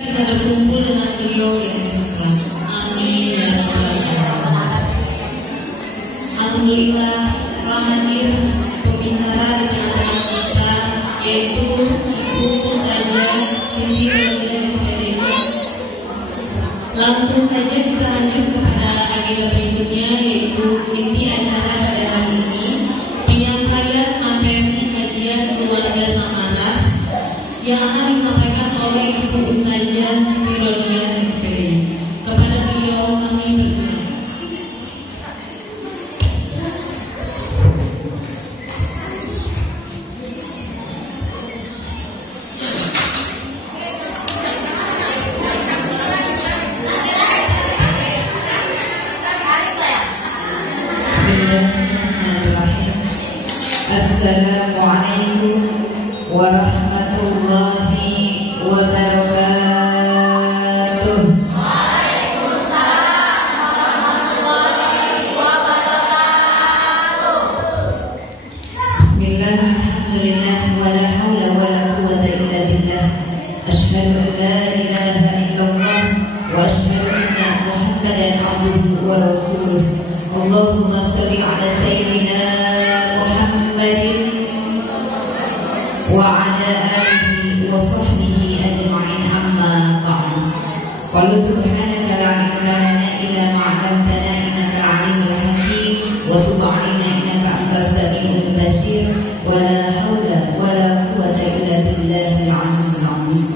Kita berkumpul dengan beliau yang ikhlas. Amin ya rabbal alamin. Alhamdulillah telah hadir pembicara di tengah kita, yaitu Ibu Saja Siti Rodhiyah. Langsung saja kita lanjut kepada agenda berikutnya, yaitu inti acara pada hari ini, penyampaian materi kajian keluarga Samarah yang akan disampaikan oleh Ibu Ustazah Siti Rodhiyah. Kepada beliau kami bersilakan. Assalamualaikum warahmatullahi wabarakatuh. Waalaikumsalam warahmatullahi wabarakatuh. Bismillah, alhamdulillah, wala haula wala quwwata illa billah. Asyhadu an la ilaha illallah wa asyhadu anna Muhammadan abduhu wa rasuluh. Allahumma shalli ala sayyidina Muhammadin wa ala alihi wa sahbihi ajma'in, amma ba'd. Qul subhanaka la ilma lana illa ma 'allamtana innaka 'alimul hakim wa tub 'alaina innaka antas samiul basir wa la haula wa la quwwata illa billahil 'aliyyil 'azim.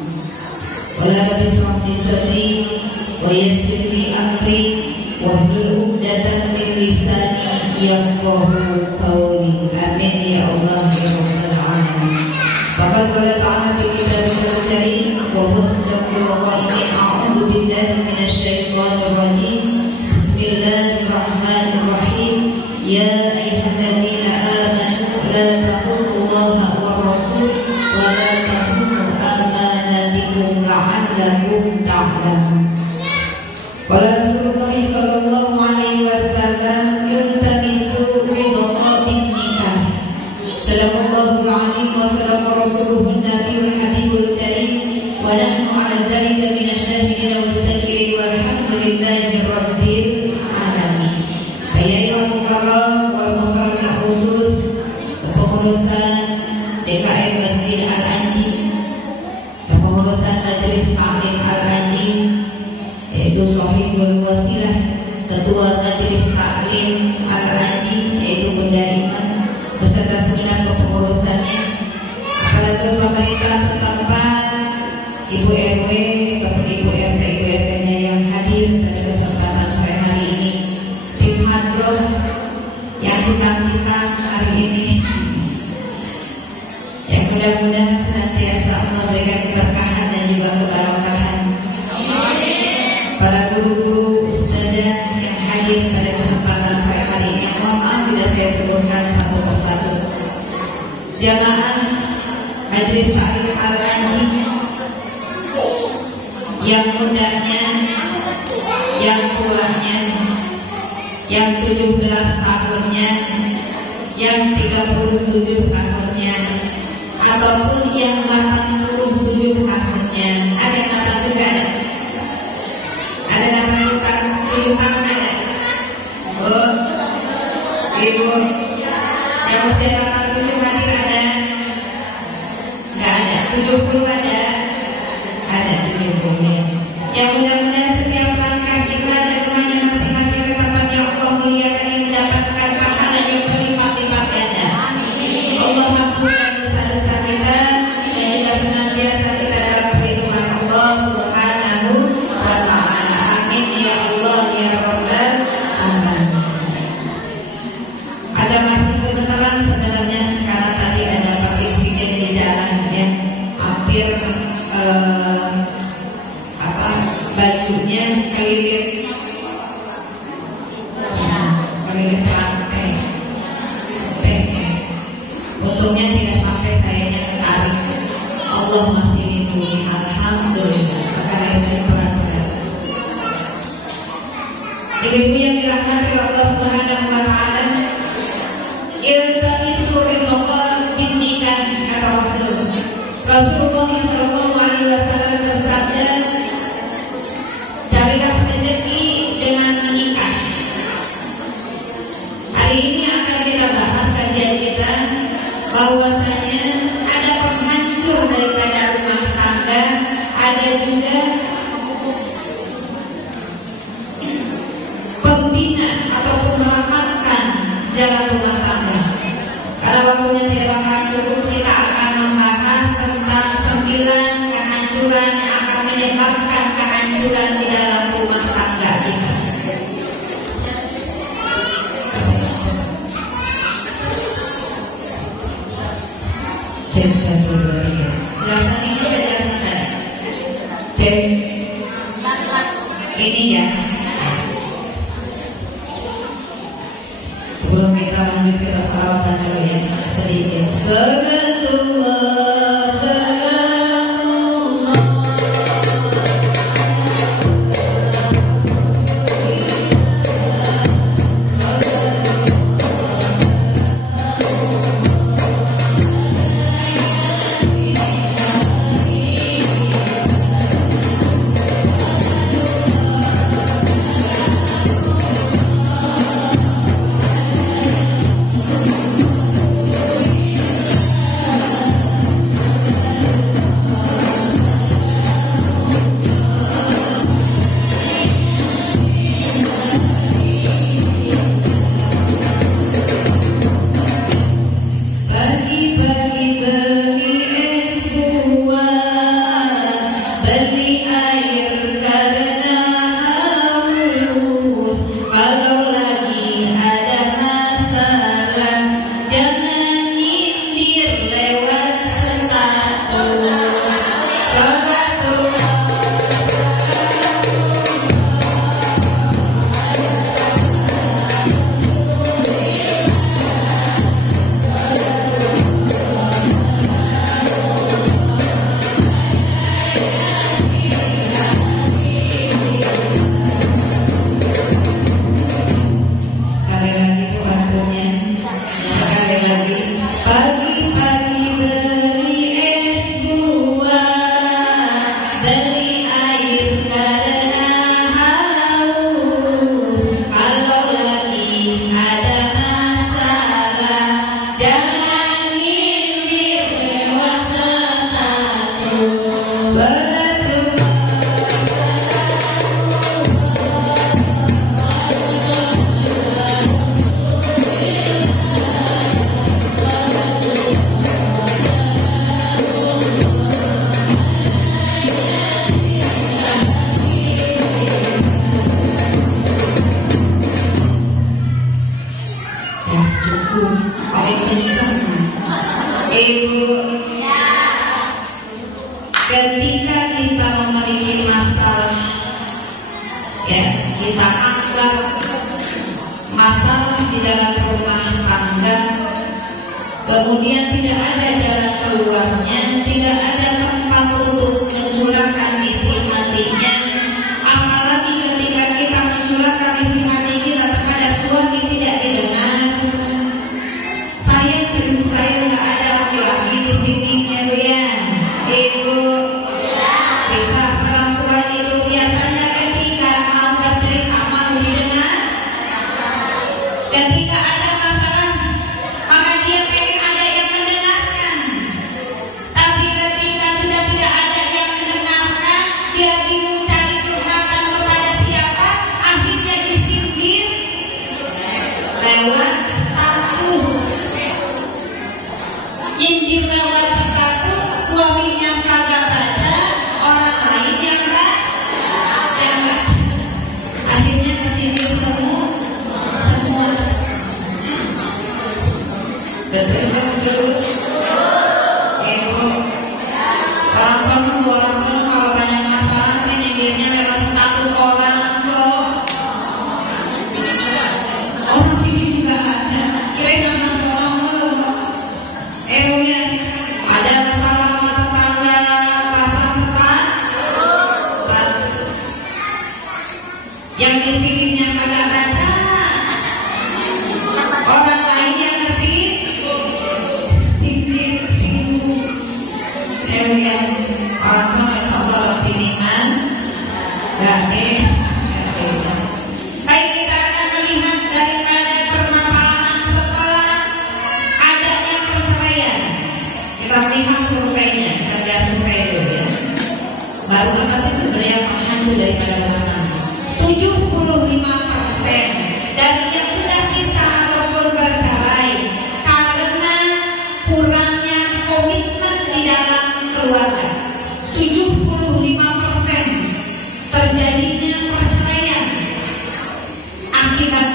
Wa la bishrah li sadri wa yassir li amri wahlul 'uqdatam min lisani yafqahu qawli. Amin ya Allah ya rabbal alamin. Faqad qala ta'ala fi kitabihi karim wa musaddiqan wa qa'imin a'udzu billahi minasy syaithanir rajim. Bismillahirrahmanirrahim. Ya ayyuhalladzina amanu la taqutullaha war rasul wa la taqutu amanatikum la'allakum ta'lamun. Qala Rasulullah sallallahu alaihi wasallam, "Iltamisu ridaqatin nikah." Sallallahu alaihi wasallam Rasulullah Nabiyul Habibul Karim wa nahnu 'ala dzalika minasyahidin was-sakirin walhamdulillahi rabbil alamin. Ayuhal mukarram wal mukarramat khusus kepengurusan DKM Masjid Al-Anji, kepengurusan Majelis Taklim Al-Anji, yaitu Sohibul Wasilah, Ketua Majelis Taklim Al-Anji, yaitu Bunda Iman, beserta segenap kepengurusannya, aparatur pemerintah setempat, Ibu RW, Bapak Ibu RT, Ibu RT-nya yang hadir pada kesempatan sore hari ini, tim hadroh yang ditang-tang hari ini, yang mudah-mudahan senantiasa memberikan keberkahan dan juga keberkahan. Para guru-guru ustazah yang hadir pada kesempatan sore hari ini, mohon maaf bila saya sebutkan satu persatu. Jamaah Majelis Taklim Al-Anji yang mudanya, yang tuanya, yang 17 tahunnya, yang 37 tahunnya, ataupun yang 87 tahunnya. Ada nama juga ada? Ada nama bukan 10 tahun ada? Oh, Ibu yang usia 87 hadir ada? Nggak ada. 70 ada? Ada 70. Yang mudah-mudahan setiap langkah kita dan rumahnya masing-masing tempatnya Allah muliakan ini mendapatkan pahala yang berlipat-lipat ganda. Allah mampukan dosa-dosa kita dan juga senantiasa kita dalam perlindungan Allah Subhanahu wa ta'ala. Amin ya Allah ya rabbal alamin. Ada masih kebenaran sebenarnya karena tadi ada insiden di jalan ya, hampir bajunya keliling pantai. Untungnya tidak sampai sayanya tarik. Allah masih lindungi, alhamdulillah. Karena itu perhatian. Ibu yang dirahmati Allah Subhanahu wa ta'ala, iltamisu ridaqatin nikah, kata Rasulullah. Rasulullah SAW bersabda, ada juga pembina ataupun meramalkan dalam rumah tangga. Karena waktunya tidak bakal cukup, kita akan membahas tentang 9 kehancuran yang akan menyebabkan kehancuran di dalam rumah tangga kita. Ini ya. Sebelum kita lanjut kita salawatan dulu ya sedikit. Ketika kita memiliki masalah, ya kita anggap masalah di dalam rumah tangga, kemudian tidak ada jalan keluarnya, tidak ada tempat untuk mencurahkan isi hatinya, apalagi ketika kita mencurahkan isi hati kita kepada suami tidak didengar. Saya nggak ada laki-laki di sini ya Bu ya, Ibu. Kita perempuan itu biasanya ketika mau bercerita mau didengar, ketika ada masalah maka dia pengen ada yang mendengarkan. Tapi ketika sudah tidak ada yang mendengarkan, dia bingung cari curhatan kepada siapa, akhirnya disindir lewat status. Nyindir lewat status, suaminya kagak baca, orang lain yang baca. Akhirnya kesini semua. Betul. Ibu, orang kalau banyak masalah, nyindirnya lewat status orang orang sini juga ada. Kira-kira orang dulu. Ya, ada masalah rumah tangga pasang sekat, yang di sininya kagak baca, orang lain yang ngerti, singgung. Ya, orang semua Allah siniman, berarti. Baik, kita akan melihat daripada permasalahan setelah adanya perceraian. Kita lihat surveinya, kita lihat survei dulu ya. Baru Bapak pasti sebenarnya paham daripada mana. 75% dari yang sudah pisah ataupun bercerai karena kurangnya komitmen di dalam keluarga. 75% terjadinya perceraian akibat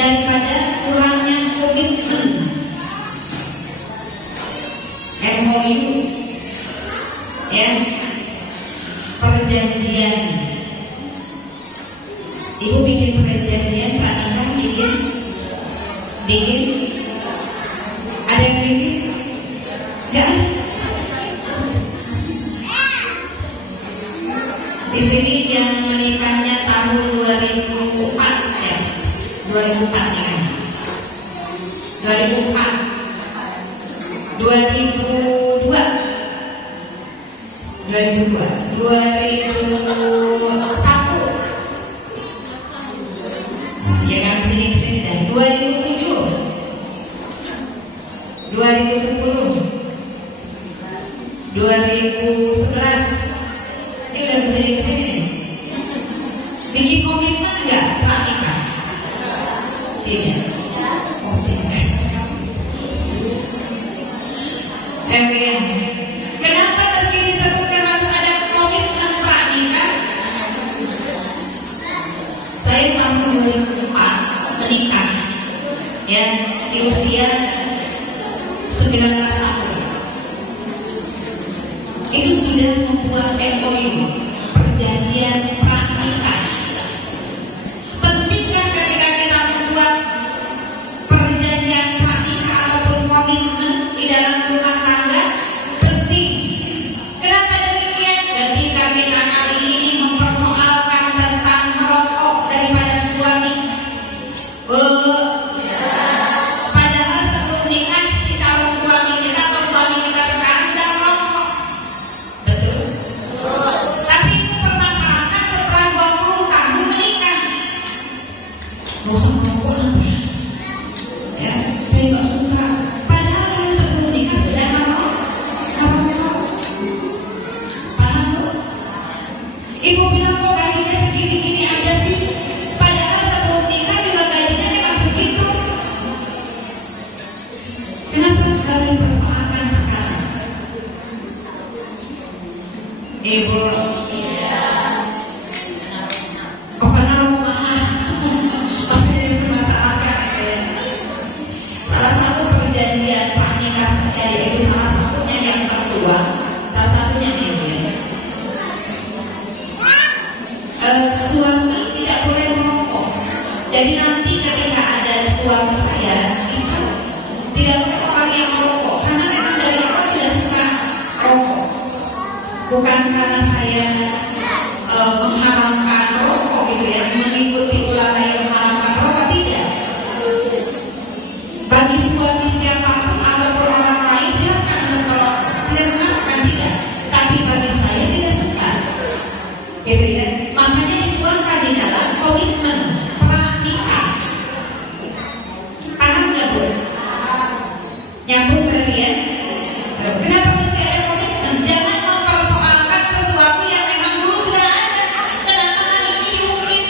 daripada kurangnya komitmen. MOU, ya, perjanjian. Ibu bikin perjanjian, Pak Nina bikin, ada yang bikin? Enggak? Di sini yang menikahnya tahun 2004 ya, 2004 ya, 2004, 2002, 2001, ya kan sini dan 2007, 2010, 2011, ini udah sini. Bikin komitmen nggak pranikah? Tidak. Oh, tidak. Kenapa meski disebutkan harus ada komitmen pranikah? Saya tahun 2004 menikah, ya, di usia 19 tahun. Itu sudah membuat MOU, perjanjian pranikah. Pentingkah ketika kita membuat perjanjian pranikah ataupun komitmen di dalam rumah tangga? Penting. Kenapa demikian? Ketika kita kali ini mempersoalkan tentang merokok daripada suami. Padahal sebelum nikah si calon suami kita atau suami kita sekarang sedang merokok. Betul? Tapi itu permasalahan setelah 20 tahun menikah. Mau sama merokok apa? Ya, saya nggak suka. Padahal yang sebelum nikah sudah merokok. Paham tuh? Ibu bilang kok gajinya segini-gini aja sih. Padahal sebelum nikah juga gajinya memang segitu. Kenapa baru dipersoalkan sekarang? Ibu, kok karena lo mahal? Makanya dipermasalahkan. Salah satu perjanjian pranikah saya itu salah satunya yang tertua, salah satunya ini. Suami tidak boleh merokok. Jadi nanti ketika ada suami saya itu tidak boleh orang yang merokok, karena memang dari awal sudah suka rokok. Bukan karena saya mengharamkan rokok gitu ya, mengikuti ulama yang mengharamkan rokok, tidak. Bagi suami siapapun ataupun orang lain silakan kalau tidak mengharamkan, tidak. Tapi bagi saya tidak suka, gitu ya. Makanya dituangkan di dalam komitmen pranikah. Paham nggak Bu? Nyambung berarti ya? Kenapa mesti ada komitmen? Jangan mempersoalkan sesuatu yang memang dulu sudah ada. Kenapa hari ini diungkit?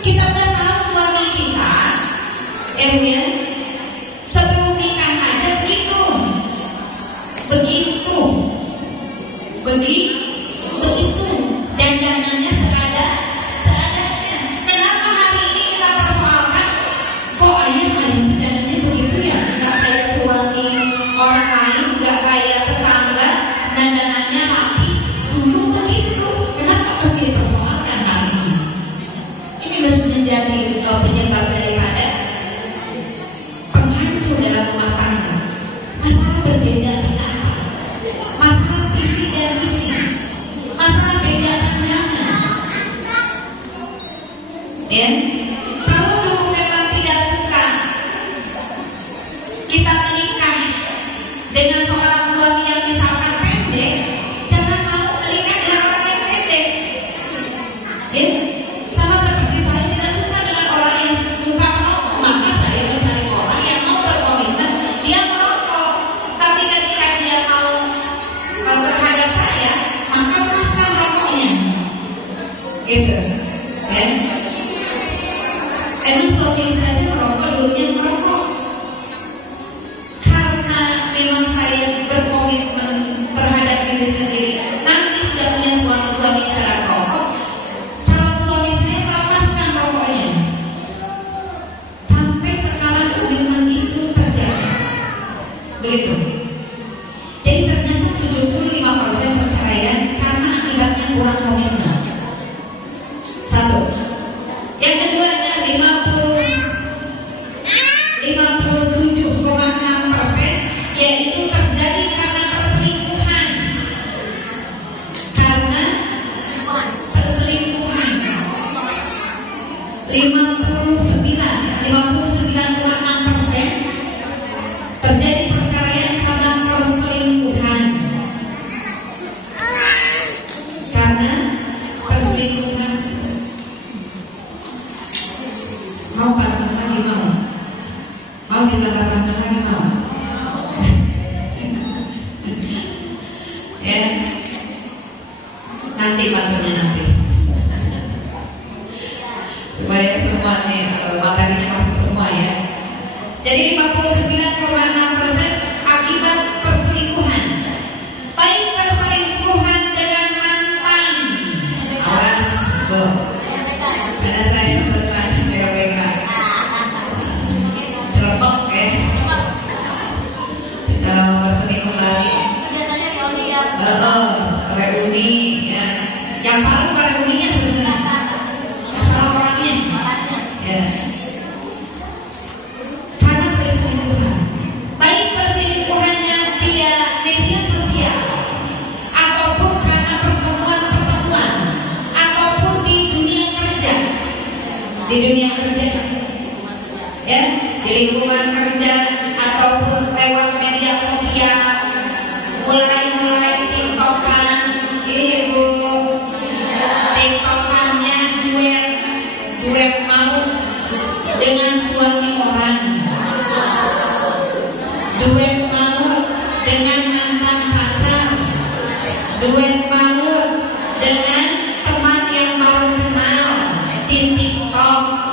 Kita udah tahu suami kita, ya, sebelum nikah aja begitu. Begitu. Dandanannya serada gitu, ya. Emang suami saya merokok, dulunya merokok. Karena memang saya berkomitmen terhadap diri sendiri. Nanti sudah punya suami tidak rokok, calon suami saya melepaskan rokoknya. Sampai sekarang komitmen itu terjadi. Begitu. Jadi ternyata 75% perceraian karena akibatnya kurang komitmen. Satu. Yang keduanya 57,6% yaitu terjadi karena perselingkuhan. Karena perselingkuhan. 59,6% terjadi perceraian karena perselingkuhan. Karena perselingkuhan. Mau tambah lagi mau? Mau ditambahkan lagi mau? Ya, nanti bantunya nanti. Supaya semua nih materinya masuk semua ya. Jadi 59,6% akibat perselingkuhan. Baik perselingkuhan dengan mantan. Awas, tuh. Ada saya berkat PWK. Celepok ya. Kalau berselingkuh lagi. Biasanya reuni ya. Reuni ya. Yang salah bukan reuninya sebenarnya. Yang salah orangnya. Ya. Karena perselingkuhan. Baik perselingkuhannya via media sosial ataupun karena pertemuan ataupun di dunia kerja. Di dunia kerja. Ya, di lingkungan kerja ataupun lewat media sosial, mulai TikTokan, ini ibu, TikTokannya duet mau dengan suami orang, duet mau dengan mantan pacar, duet mau dengan teman yang baru kenal di TikTok,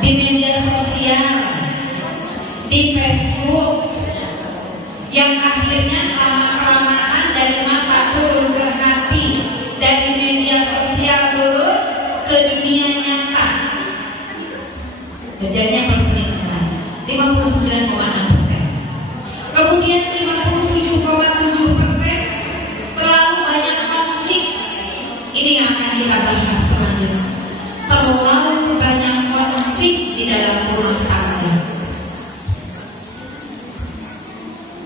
di media sosial, di Facebook, yang akhirnya lama-kelamaan dari mata turun ke hati, dari media sosial turun ke dunia nyata. Terjadinya perselingkuhan 59,6%. Kemudian 57,7% terlalu banyak konflik. Ini yang akan kita bahas selanjutnya. Terlalu banyak konflik di dalam rumah tangga.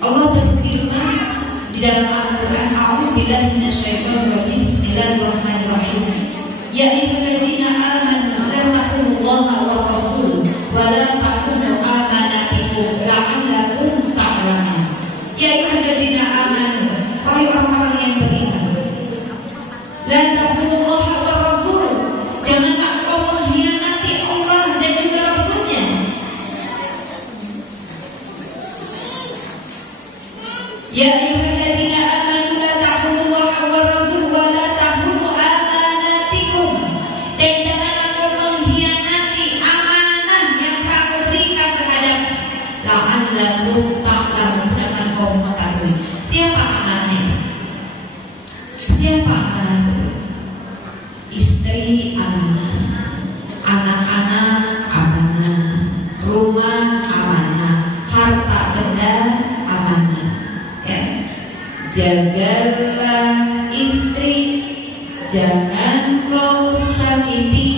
Allah berfirman di dalam Al-Quran, A'udzubillahi minasyaitonir rajim. Bismillahirrahmanirrahim. Ya ayyuhalladzina amanu la taqullaha wa rasul wa la taqulu amanatikum la'allakum ta'lamun. Ya ayyuhalladzina amanu, wahai orang-orang yang beriman, la taqullaha wa rasul, janganlah kau mengkhianati Allah dan juga Rasulnya. Ya ayyuhalladzina amanu la taqullaha wa rasul wa la taqulu amanatikum, dan janganlah kau mengkhianati amanah yang kamu berikan terhadap la'allakum ta'lamun, sedangkan kau mengetahui. Siapa amanahnya? Siapa amanah? Istri amanah, anak-anak amanah, rumah amanah, harta benda amanah. Ya. Jagalah istri, jangan kau sakiti.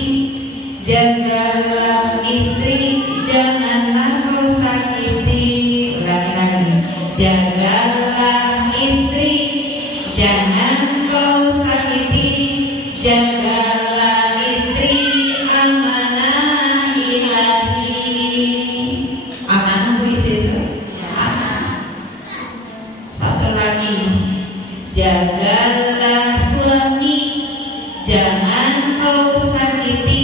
Jagalah istri, janganlah kau sakiti. Ulangi lagi. Jagalah istri, jangan kau sakiti. Jagalah istri, amanah ilahi. Amanah itu istri itu. Satu lagi. Jagalah suami, jangan kau sakiti.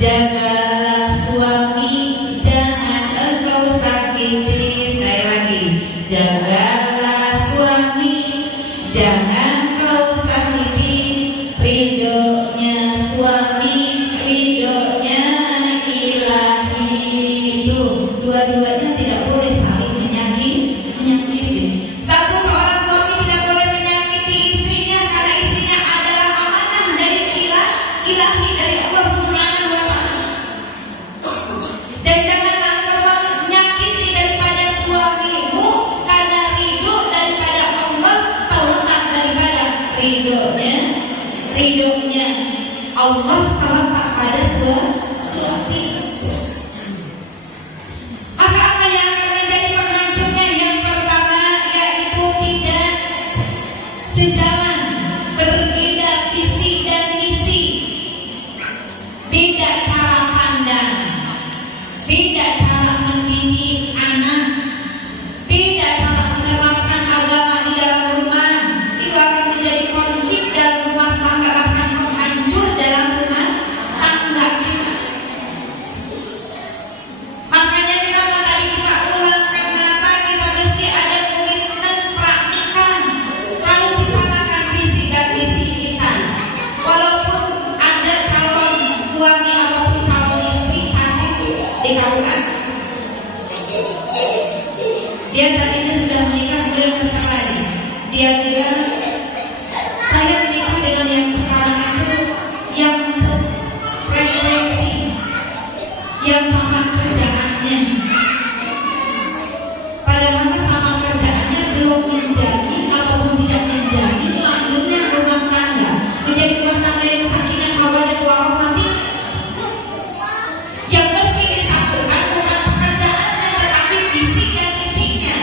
Jagalah suami, jangan engkau sakiti. Sekali lagi. Jagalah suami, jangan kau sakiti. ridhonya Allah terletak pada suami. Maka apa yang akan menjadi penghancurnya? Yang pertama yaitu tidak sejalan, berbeda visi dan misi, beda cara pandang, beda cara mendidik anak, beda cara menerapkan agama di dalam rumah. Itu akan menjadi konflik dalam rumah tangga, akan menghancur dalam rumah tangga kita. Makanya kenapa tadi kita ulang, kenapa kita mesti ada komitmen praktikan, harus disamakan visi dan misi kita. Walaupun ada calon suami ataupun calon istri cantik dikawinkan, dia tadinya sudah menikah, kemudian bercerai. Dia bilang, saya menikah dengan yang sekarang itu yang sefrekuensi, yang sama kerjaannya. Padahal sama kerjaannya belum menjamin ataupun tidak menjamin langgengnya rumah tangga, menjadi rumah tangga yang sakinah mawaddah warahmah. Yang mesti disatukan bukan pekerjaannya, tetapi visi dan misinya.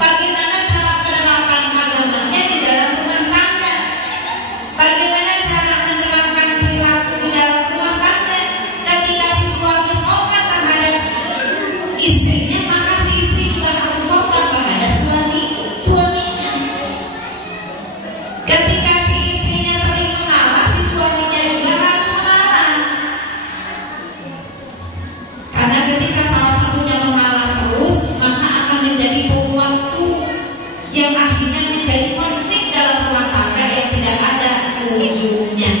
Bagaimana cara penerapan agamanya di dalam rumah tangga? Bagaimana cara menerapkan perilaku di dalam rumah tangga? Ketika si suami sopan terhadap istrinya, maka si istri juga harus sopan terhadap suaminya. Ketika si istrinya sering mengalah, si suaminya juga harus mengalah. Karena ketika salah satunya mengalah terus, maka akan menjadi bom waktu yang akhirnya menjadi konflik dalam rumah tangga yang tidak ada ujungnya.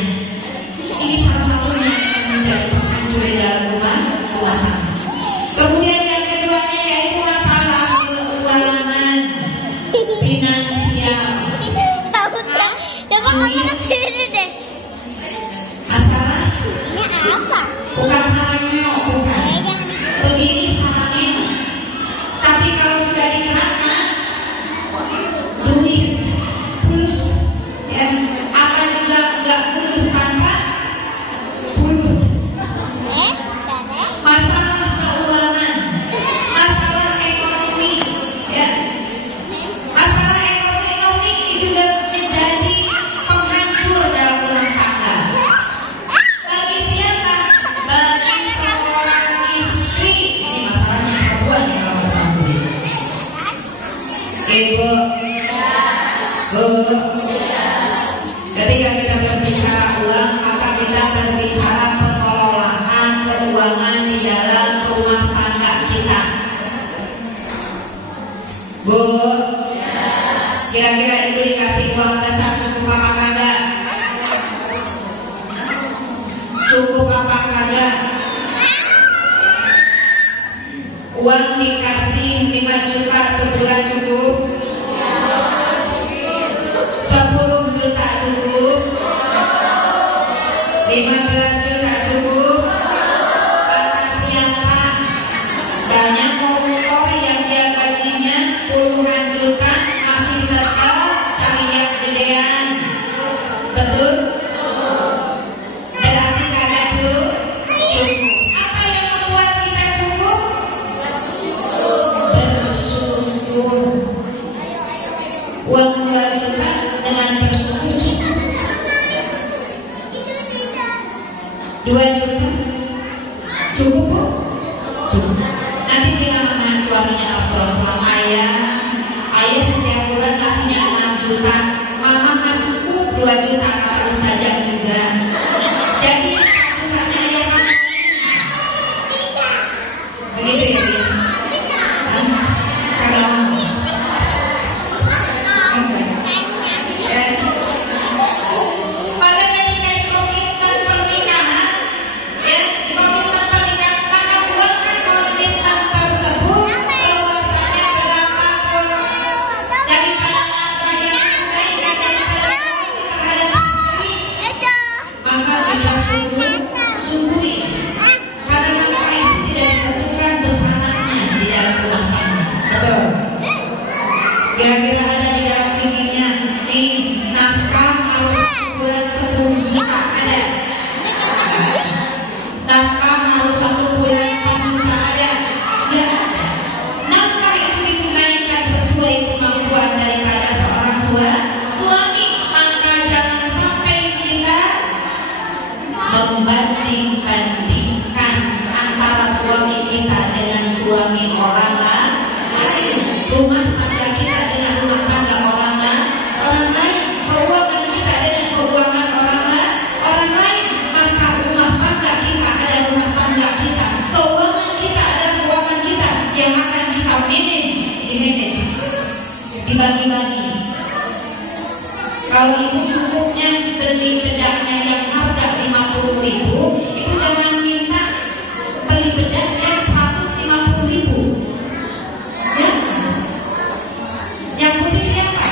Ini salah satunya yang menjadi penghancur di dalam rumah tangga. Kemudian yang keduanya yaitu masalah keuangan finansial. Coba kamu sini deh. Masalah Ini apa? bukan salahnya, bukan. Begini salahnya. Tapi kalau sudah diterapkan, duit fulus, ya, apa juga nggak fulus tanpa fulus. Masalah keuangan, masalah ekonomi, ya, masalah ekonomi ini juga menjadi penghancur dalam rumah tangga. Bagi siapa? Bagi seorang istri. Ini masalahnya perempuan yang kalau suami. Ibu, Bu, ketika kita berbicara uang, maka kita berbicara pengelolaan keuangan di dalam rumah tangga kita. Bu, kira-kira ibu dikasih uang besar cukup apa kagak? Cukup apa kagak? Uang dikasih 5 juta sebulan cukup? 10 juta cukup? 15 juta cukup? Kata siapa? Banyak koruptor yang dia gajinya puluhan juta masih tetap cari yang gedean. Betul? Berarti kagak cukup? Apa yang membuat kita cukup? Bersyukur. Uang 2 juta dengan bersyukur cukup. 2 juta cukup, Bu? Cukup. Nanti bilang sama suaminya, pulang ayah setiap bulan kasihnya 6 juta, mama kan cukup 2 juta kalau saja juga. Jadi sukanya ayah kan begitu ya. Kalau pada ketika di komitmen pernikahan, ya, komitmen pernikahan, maka buatkan komitmen tersebut bahwasanya berapapun daripada apa yang kita inginkan terhadap istri, maka kita syukuri. Karena apa itu tidak ditentukan besarannya di dalam rumah tangga. Betul. Kira-kira ada di dalam fikihnya nih, nafkah harus sebulan 10 Kalau ibu cukupnya beli bedaknya yang harga 50.000, ibu jangan minta beli bedak yang 150.000. Ya, yang pusing siapa?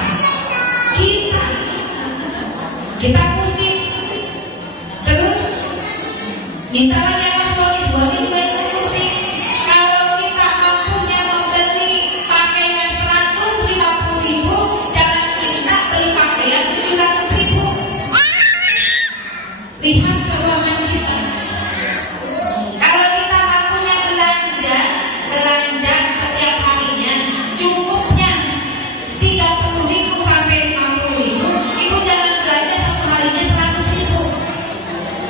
Kita pusing. Terus minta lagi sama suami juga itu pusing. Kalau kita mampunya membeli pakaian 150.000, jangan minta beli pakaian 700.000. Lihat keuangan kita. Kalau kita mampunya belanja setiap harinya cukupnya 30.000 sampai 50.000, ibu jangan belanja satu harinya 100.000.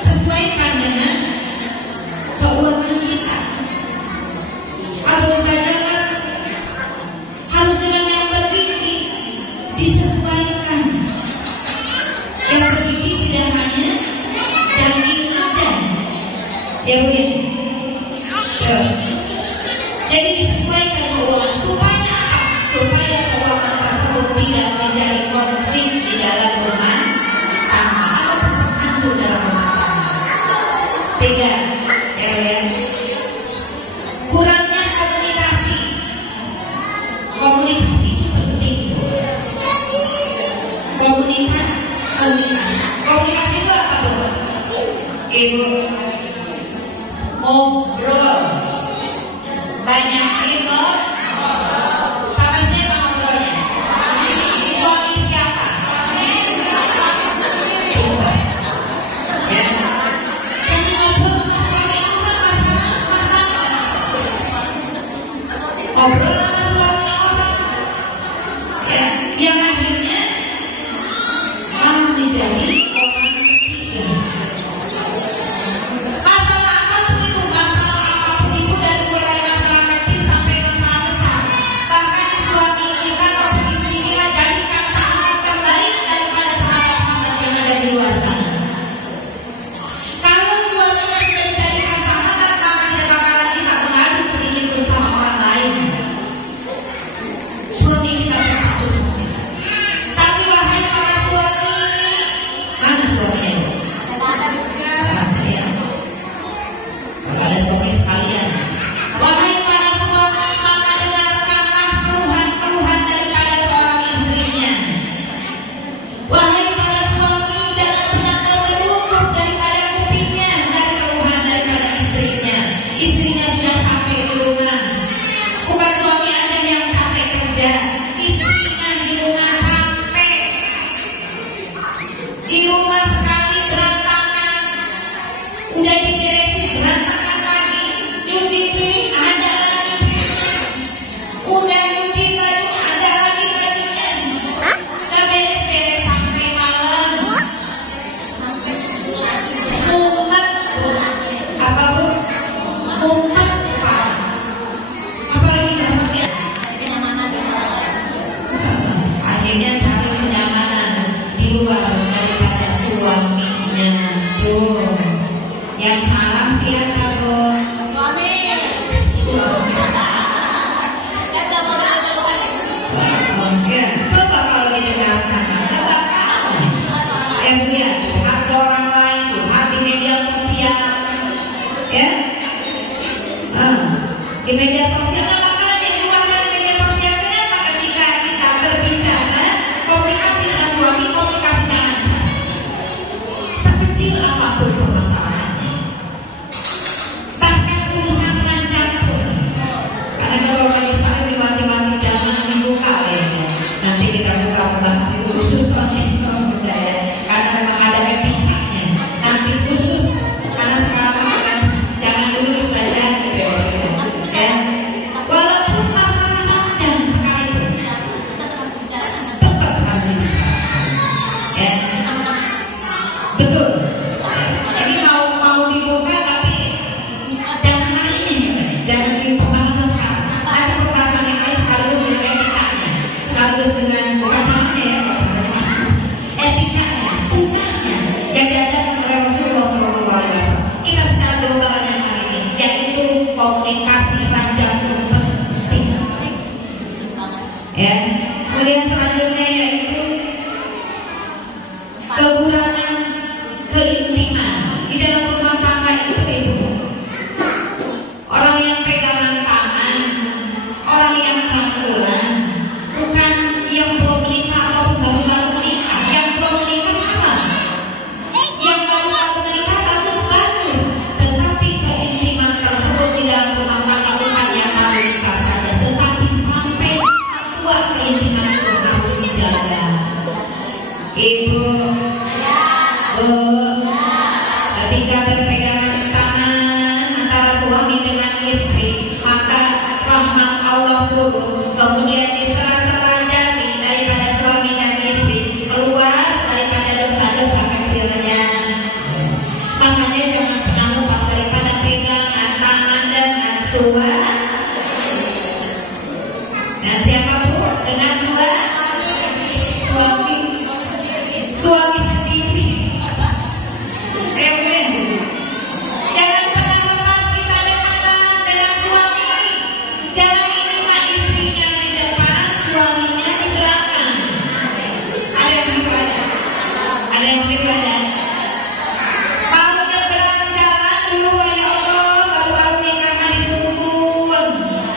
Sesuaikan dengan keuangan kita. Atau jangan harus dengan yang bergigi, disesuaikan. Yang bergigi tidak hanya daging aja, ya Bu ya. Jadi disesuaikan keuangan supaya apa? Supaya keuangan tersebut tidak menjadi konflik di dalam rumah tangga atau terpengaruh dalam rumah tangga. Tiga, ya. Kurangnya komunikasi. Komunikasi itu penting. Komunikasi itu apa Bu? Ibu ngobrol. Banyak ribut. Sama siapa ngobrolnya? Suami siapa? Ya. Jadi ngobrol sama suami itu kan masalah. Ngobrol sama suami orang. Ya, yang akhirnya malah menjadi orang ketiga. Masalah apapun itu, dari mulai masalah kecil sampai masalah besar. Bahkan suami kita atau istri kita jadikan sahabat terbaik daripada sahabat-sahabat yang ada di luar sana. Kalau suaminya sudah dijadikan sahabat, maka tidak bakalan kita mengadu sedikit pun sama orang lain. Suami kita tetap cukup. Tapi wahai para suami, mana suaminya? Kepada suami sekalian, wahai para suami, maka dengarkanlah keluhan-keluhan daripada seorang istrinya. Wahai para suami, jangan pernah menutup daripada kupingnya dari keluhan daripada istrinya. Istrinya sudah capek di rumah. Bukan suami aja yang capek kerja, istrinya di rumah capek. Di rumah sekali berantakan, udah diberesin berantakan lagi, nyuci piring ada lagi, udah nyuci baju ada lagi bajunya, udah beres-beres sampai malam. Mumet apa Bu? Mumet Pak. Apalagi dapatnya kenyamanan. Akhirnya cari kenyamanan di luar daripada suaminya. Tuh, yang salah siapa Bu? Suami. Coba kalau di negara sana, coba kamu yang lihat curhat ke orang lain, curhat di media sosial, ya. Di media sosial apa yang keluar dari media sosial? Kenapa ketika kita berbicara komunikasi dengan suami, komunikasinya lancar, sekecil apapun permasalahannya, bahkan urusan lancar pun. Karena kalau bagi saya mati-mati jangan dibuka ya. Nanti kita buka membahas itu khusus soal budaya, karena memang ada etikanya. Nanti khusus karena sekarang jangan dulu saja gitu ya. kekurangan keintiman di dalam rumah tangga itu ibu. Orang yang pegangan tangan, orang yang rangkulan, bukan yang belum menikah atau baru-baru menikah. Yang belum menikah salah, yang baru-baru menikah bagus-bagus, tetapi keintiman tersebut di dalam rumah tangga bukan yang baru menikah saja, tetapi sampai tua keintiman itu harus dijaga. Ibu, ketika berpegangan tangan antara suami dengan istri, maka rahmat Allah turun, kemudian diserah-serah jadi daripada suami dan istri, keluar daripada dosa-dosa kecilnya. Makanya jangan pernah lupa daripada pegangan tangan dengan suami. Dan siapa bu? Dengan suami sendiri. Jangan pernah lepas kita dekatkan dengan suami. Jangan ini mah istrinya di depan, suaminya di belakang. Ada yang begitu ada? Ada yang begitu ada? Mau nyebrang jalan dulu ya Allah, baru-baru nikah kan dituntun.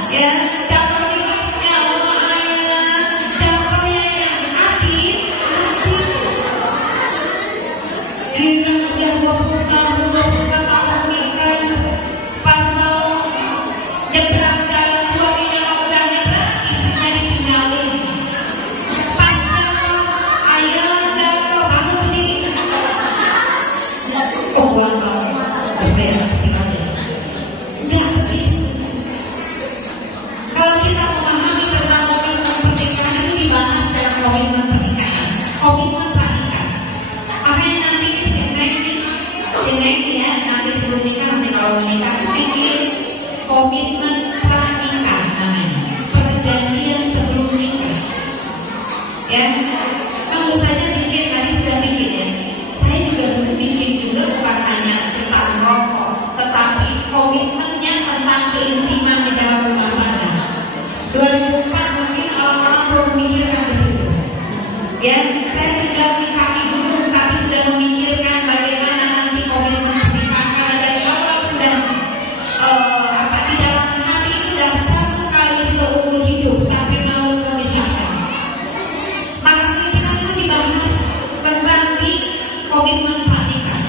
Ya, jatuh di masnya Allah ayah, jatuhnya yang hati. Ini udah 20 tahun nikah, pas mau nyebrang jalan suaminya nggak udah nyebrang, istrinya ditinggalin. Panjang ayah jatuh bangun sendiri. Oh wow, sampai enggak begitu. Kalau kita memahami tentang komitmen pernikahan itu dibahas dalam komitmen pernikahan, komitmen pranikah. Makanya nanti ya, nanti sebelum nikah, nanti kalau menikah bikin komitmen pranikah namanya, perjanjian sebelum nikah. Ya, tentu saja bikin tadi sudah bikin ya. Saya juga bikin juga bukan hanya tentang rokok, tetapi komitmennya tentang keintiman di dalam rumah tangga. 2004 mungkin orang-orang belum memikirkan di situ. Ya, saya sudah nikahi dulu, tapi sudah memikirkan bagaimana nanti komitmen pernikahan dari awal sudah di dalam hati sudah satu kali seumur hidup sampai mau memisahkan. Maka keintiman itu dibahas tentang di komitmen pernikahan.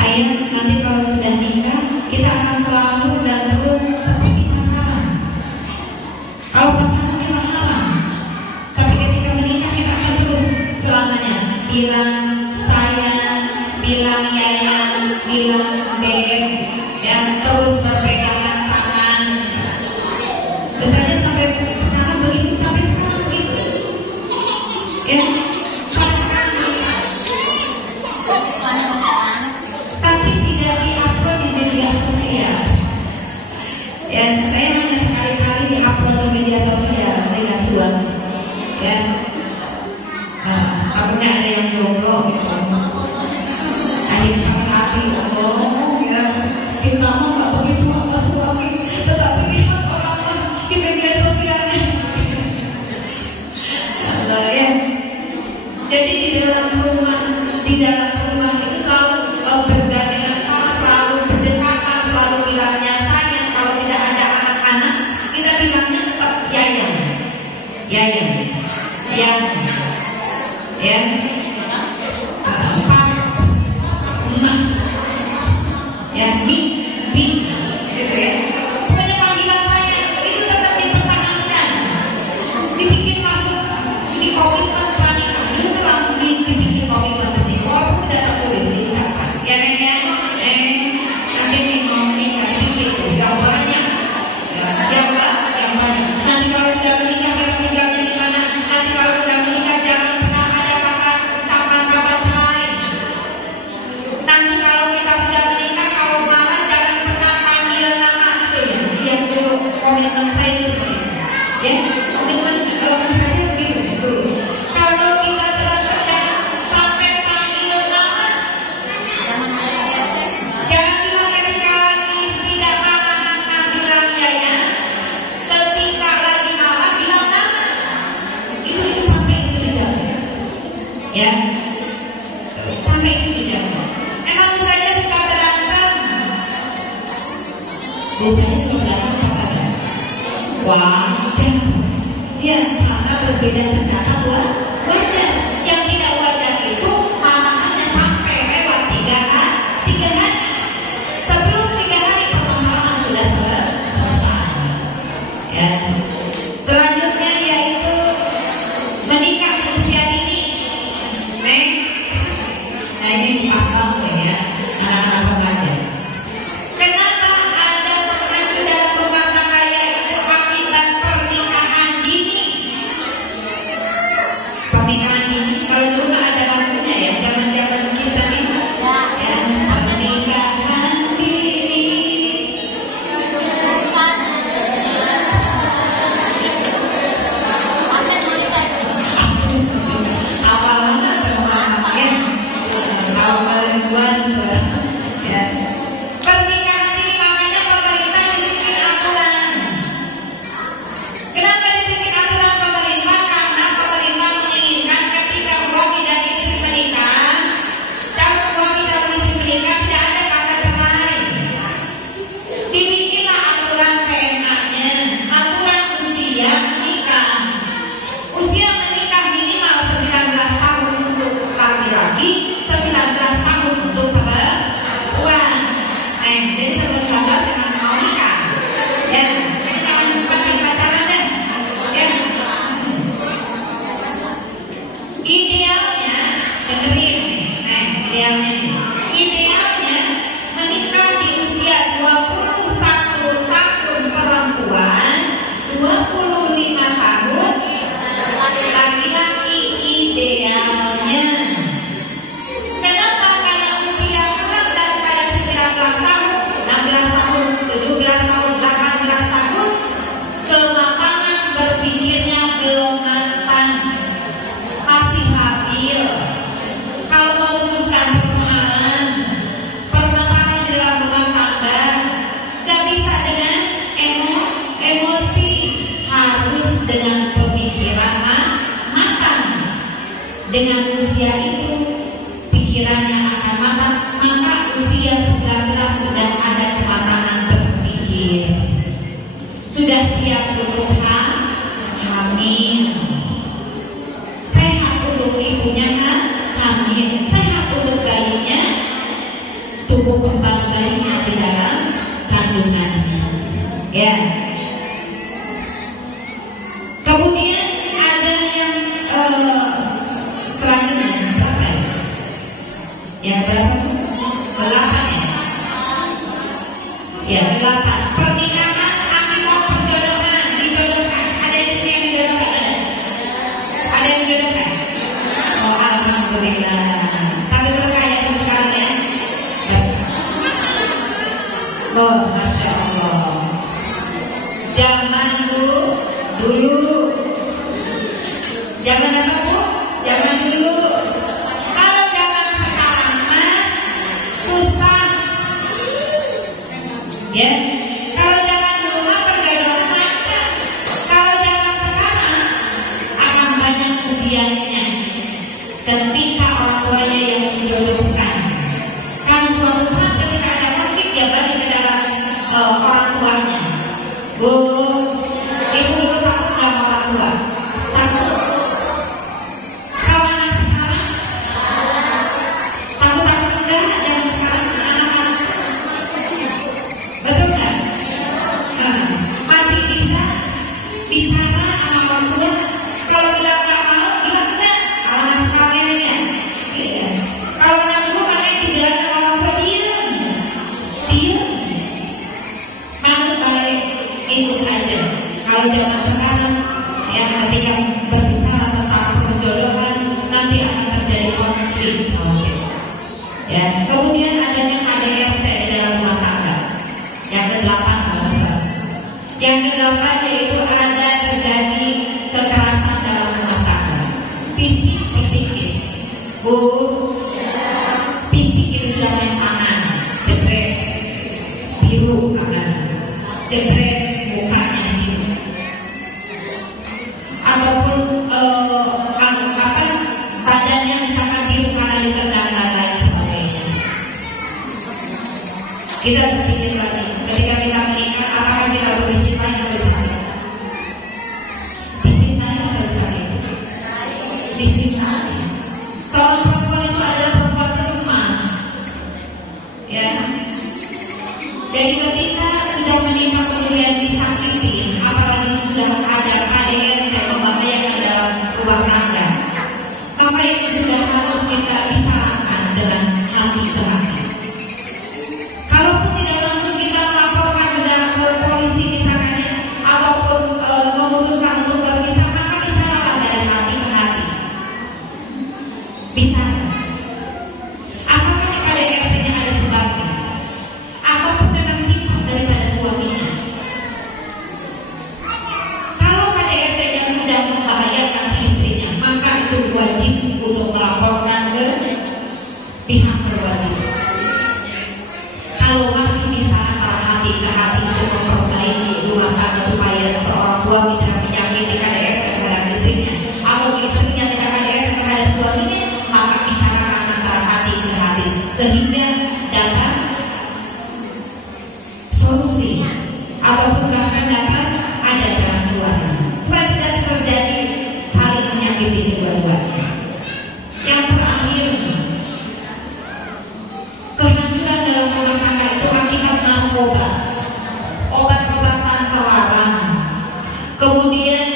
Ayah, nanti kalau sudah nikah kita akan selalu dan terus seperti pacaran. Kalau pacaran memang lama, tapi ketika menikah kita akan terus selamanya bilang sayang, bilang yayang, bilang beb, dan terus berpegangan tangan. Misalnya sampai sekarang begitu, sampai sekarang begitu. Ya, sampai sekarang begitu. Tapi tidak di-upload di media sosial. Ya, saya hanya sekali-kali di-upload di media sosial dengan suami. Ya, apakah ada yang jomblo? Ada yang sakit hati? Oh, ya, kita mah nggak begitu apa suami, tetapi lihat orang di media sosial. Ya, jadi di dalam rumah itu selalu bergandengan tangan, selalu berdekatan, selalu bilangnya sayang. Kalau tidak ada anak-anak, kita bilangnya tetap yayang, yayang, yayang. Ya, empat, emak, ya, bi, gitu ya. Pokoknya panggilan saya itu tetap dipertahankan, dibikin masuk di komitmen pernikahan. Itu kan langsung dibikin komitmen pernikahan. Walaupun tidak tertulis diucapkan. Ya, nanti nih mau nikah begitu. Jawabannya, jawab. Nanti kalau sudah menikah, kita tinggalnya di mana? Nanti kalau sudah menikah jangan pernah ada ucapan kata cerai. Nanti kalau kita sudah menikah, kalau marah ya. Sampai itu jam. Emang saja suka berantem. Biasanya suka berantem apa ya? Wajar. Ya, karena berbeda pendapat wajar. Yang tidak wajar itu malahannya sampai lewat 3 hari. Sebelum 3 hari permasalahan sudah selesai. Ya. Selanjutnya yaitu menikah usia dini. Nah ini dipasang ya, anak-anak remaja. Kenapa ada pemacu dalam rumah tangga yaitu akibat pernikahan dini? Pernikahan dini kalau dulu nggak ada lagunya ya, zaman-zaman kita nih. Ya, pernikahan dini. Awalnya semua ya. Ya. Pernikahan ini makanya pemerintah bikin aturan. Kenapa dibikin aturan pemerintah? Karena pemerintah menginginkan ketika suami dan istri menikah, calon suami dan istri menikah tidak ada kata cerai. Dibikinlah aturan PMA-nya, aturan usia menikah. Usia menikah minimal 19 tahun untuk laki-laki, 19 tahun untuk perempuan. Jadi sebelum 19 jangan mau nikah. Ya, jangan pakai pacaran deh. Ya. Idealnya, dengerin. Idealnya menikah di usia 21 tahun perempuan, 25 tahun laki-laki idealnya. Kenapa? Karena usia kurang daripada 19 tahun, 16 tahun, 17 tahun, 18 tahun, kematangan berpikirnya belum matang, masih labil. Kalau memutuskan permasalahan di dalam rumah tangga, gak bisa dengan emosi, harus dengan pemikiran matang. Dengan usia itu pikirannya akan matang, maka usia 19 sudah ada kematangan berpikir, sudah siap untuk hamil, sehat untuk ibunya hamil, sehat untuk bayinya, tumbuh kembang bayinya di dalam kandungannya. Ya. Kemudian ada yang selanjutnya berapa ya? Yang berapa? 8 ya? Ya 8. Pernikahan akibat perjodohan, dijodohkan. Ada di sini yang dijodohkan? Ada yang dijodohkan? Oh alhamdulillah. Tapi berkaya sekarang ya? Oh masya Allah. Zaman dulu. Zaman apa Bu? Zaman dulu. Kalau zaman sekarang susah. Ya. Kalau zaman dulu perjodohan lancar. Kalau zaman sekarang akan banyak ujiannya. Ketika orang tuanya yang menjodohkan. Karena suatu saat ketika ada konflik dia balik ke dalam orang tuanya. Bu, ibu dulu takut sama orang tua. Takut. Kalau anak sekarang takut enggak yang sekarang anak-anak. Betul nggak? Masih bisa bicara sama orang tua. Kalau bilang nggak mau, bilang enggak. Anak sekarang ya. Iya. Kalau anak dulu makanya dibilang sama orang tua diam. Masuk balik ikut aja. Kalau zaman sekarang ya ketika berbicara tentang perjodohan nanti akan terjadi konflik. Ya, kemudian adanya KDRT di dalam rumah tangga. Yang ke-8 alasan. Yang ke-8 yaitu ada terjadi kekerasan dalam rumah tangga. Fisik. Bu, fisik itu sudah main tangan, jepret, biru kanan, jepret mukanya biru, ataupun badannya misalnya biru karena ditendang dan lain sebagainya. Kita berpikir lagi, ketika kita menikah, apakah kita berbicara atau bersaling? Dicintai atau bersaling? Dicintai. Kalau perempuan itu adalah perempuan terlemah, ya. Jadi ketika sudah menikah kemudian disakiti, apalagi sudah ada KDRT yang membahayakan dalam rumah tangga, maka itu sudah harus kita bicarakan dengan hati ke hati. Kalaupun tidak langsung kita melaporkan ke polisi misalkan, ataupun memutuskan untuk berpisah, maka bicaralah dari hati ke hati. Bicara. Apakah KDRT-nya ada sebabnya? Ataupun memang sifat daripada suaminya? Kalau KDRT-nya sudah membahayakan si istrinya, maka itu wajib untuk melaporkan ke pihak berwajib. Kalau masih bisa antara hati ke hati untuk memperbaiki rumah tangga supaya seorang suami tidak menyakiti KDRT terhadap istrinya, atau istrinya tidak KDRT terhadap suaminya, maka bicarakan antara hati ke hati sehingga dapat solusi ataupun bahkan dapat ada jalan keluar supaya tidak terjadi saling menyakiti kedua-duanya. Yang terakhir, kehancuran dalam rumah tangga itu akibat narkoba, obat-obatan terlarang, kemudian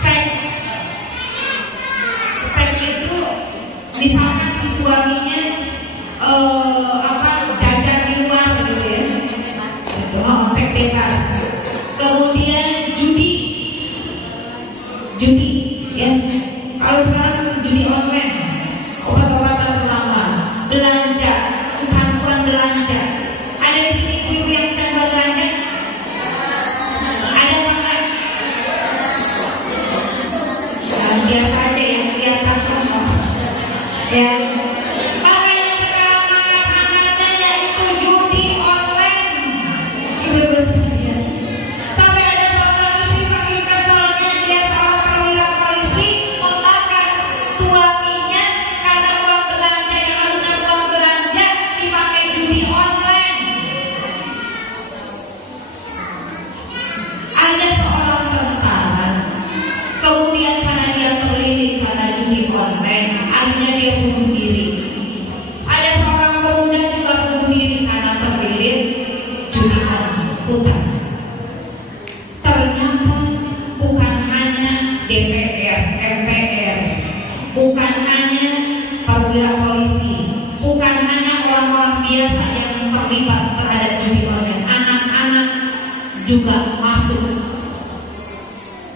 seks itu misalkan si suaminya jajan di luar gitu ya, seks bebas, kemudian judi ya, kalau sekarang judi online, obat-obatan terlarang, belanja, kecanduan belanja. Ada di sini ibu yang kecanduan belanja? Ada apa? Biasa aja yang kelihatan ya. Maka yang sekarang hangat-hangatnya yaitu judi online. Sampai ada seorang istri saking keselnya dia seorang perwira polisi membakar suaminya karena uang belanja yang alunan uang belanja dipakai judi online. Ada seorang tentara, kemudian karena dia terlilit karena judi online, akhirnya dia bunuh diri. Ada seorang pemuda juga bunuh diri karena terlilit judi hutang. Ternyata bukan hanya DPR, MPR, bukan hanya perwira polisi, bukan hanya orang-orang biasa yang terlibat terhadap judi online, anak-anak juga masuk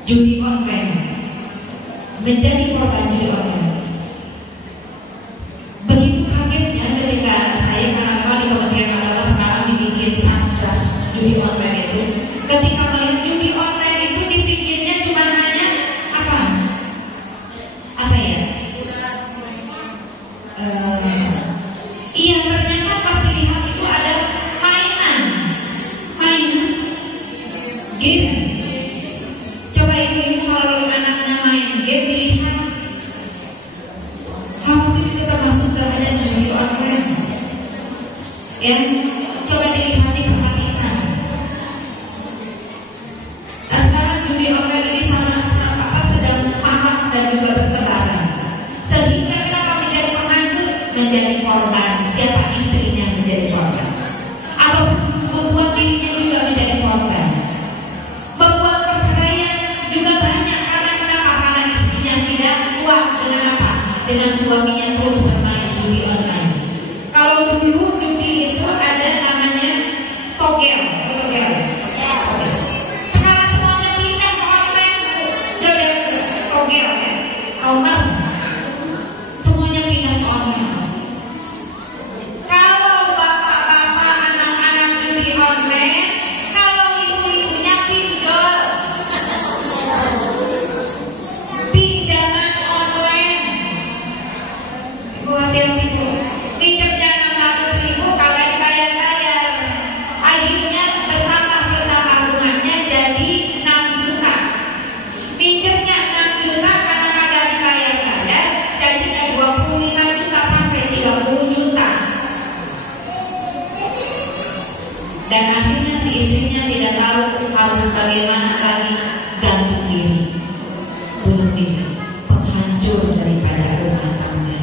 judi online, menjadi korban judi online. Begitu kagetnya ketika saya, karena memang di Kementerian Agama sekarang dibikin satgas judi online itu, ketika melihat judi online itu dipikirnya cuma hanya apa ya? Iya, ternyata pas dilihat itu ada mainan game. Coba ibu kalau anaknya main game dilihat, kamu itu termasuk terhadap judi online. Ya, coba dilihat, diperhatikan. Nah, sekarang judi online ini sedang marak dan juga bertebaran, sehingga kenapa menjadi penghancur, menjadi korban. Siapa istrinya menjadi korban, atau membuat dirinya juga menjadi korban. Membuat perceraian juga banyak karena istrinya tidak kuat dengan apa? Dengan suaminya terus bermain judi online. Kalau dulu judi itu ada namanya togel. Sekarang semuanya pindah ke online, jadi togel ya, nomor. Semuanya pindah ke online. Kalau bapak-bapak anak-anak judi online, kalau ibu-ibunya pinjol, pinjaman online. Ibu hati-hati bu, pinjam dana 100.000 Dan akhirnya si istrinya tidak tahu harus bagaimana lagi, gantung diri, bunuh diri, penghancur daripada rumah tangga.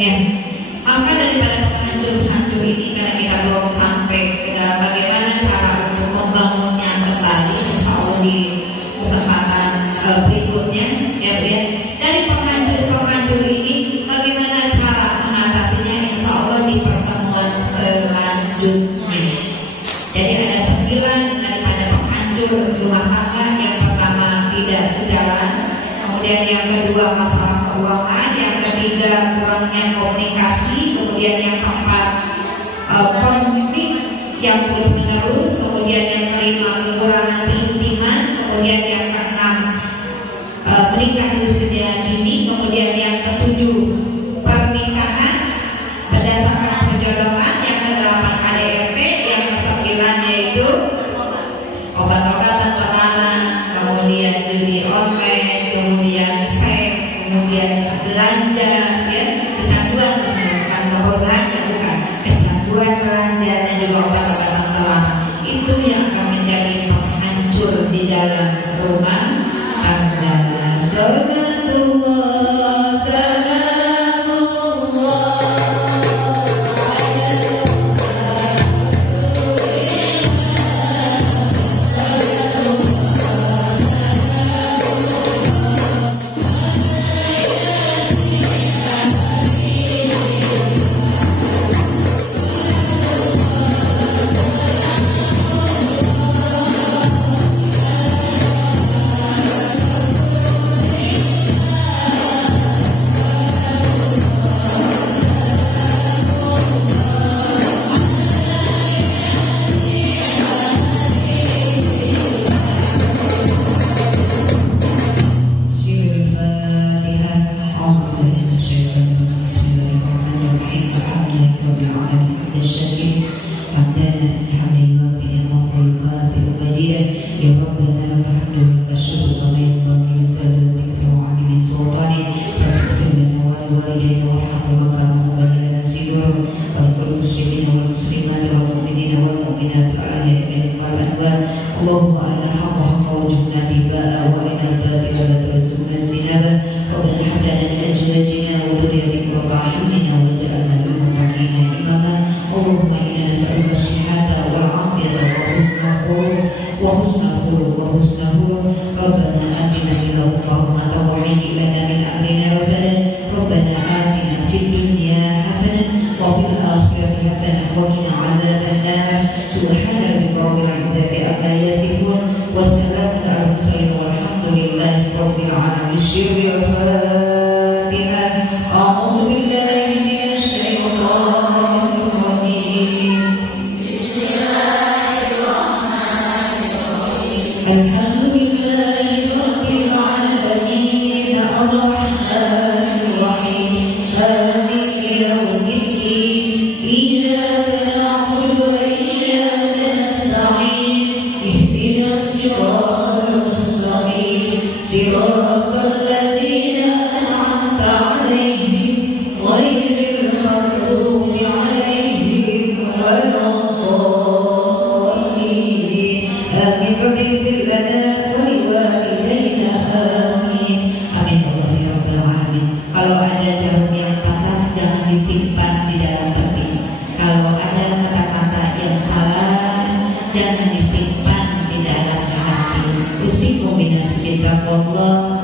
Ya, maka daripada penghancur ini, karena kita belum sampai ke bagaimana cara untuk membangunnya kembali, insya Allah di kesempatan berikutnya, ya. Dari penghancur ini, bagaimana cara mengatasinya, insya Allah di pertemuan selanjutnya. Jadi ada 9 daripada penghancur rumah tangga. Yang pertama tidak sejalan, kemudian yang kedua masalah keuangan, yang ketiga kurangnya komunikasi, kemudian yang keempat konflik yang terus menerus, kemudian yang kelima kekurangan keintiman, kemudian yang keenam menikah di usia dini, kemudian yang ketujuh pernikahan berdasarkan perjodohan, yang kedelapan KDRT, yang kesembilan yaitu obat-obatan terlarang, kemudian judi online, kemudian seks, kemudian belanja, ya, kecanduan, bukan belanja, bukan kecanduan belanja, dan juga obat-obatan terlarang. Itu yang akan menjadi penghancur di dalam rumah tangga. Salatullah, salamullah.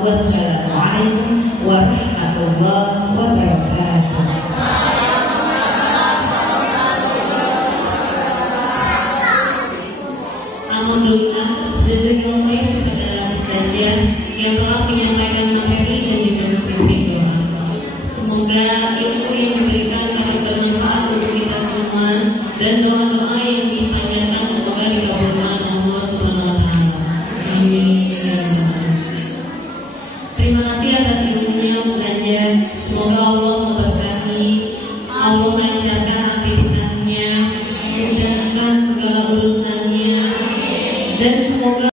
Wassalamualaikum warahmatullahi wabarakatuh. Alhamdulillah, terima kasih kepada sekalian yang telah menyampaikan materi dan juga memimpin doa. Semoga ilmu yang diberikan dapat bermanfaat untuk kita semua dan doa-doa yang dipanjatkan